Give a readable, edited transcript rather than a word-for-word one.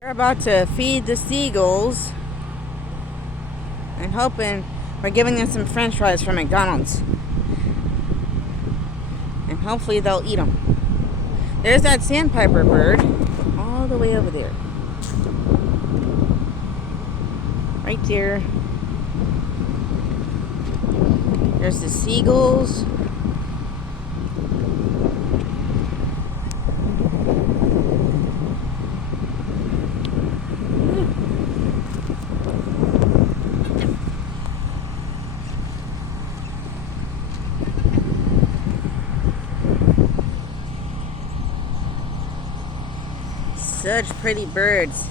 We're about to feed the seagulls and hoping we're giving them some french fries from McDonald's. And hopefully they'll eat them. There's that sandpiper bird all the way over there. Right there. There's the seagulls. Such pretty birds.